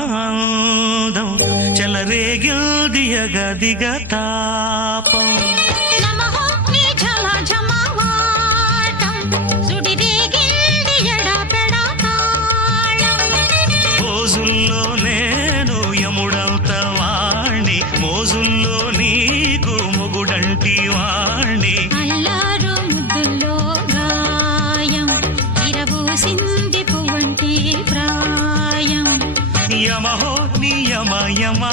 నియమయమాందం చెలరేగిల్ది ఎగదిగ తాపం మోజుల్లో నేను యముడంత వాణ్ణి మోజుల్లో నీకు మొగుడంటి వాణ్ణి అల్లారు ముద్దుల్లో గాయం ఇరబూసింది పువ్వంటి ప్రాయం యమహో నియమయమా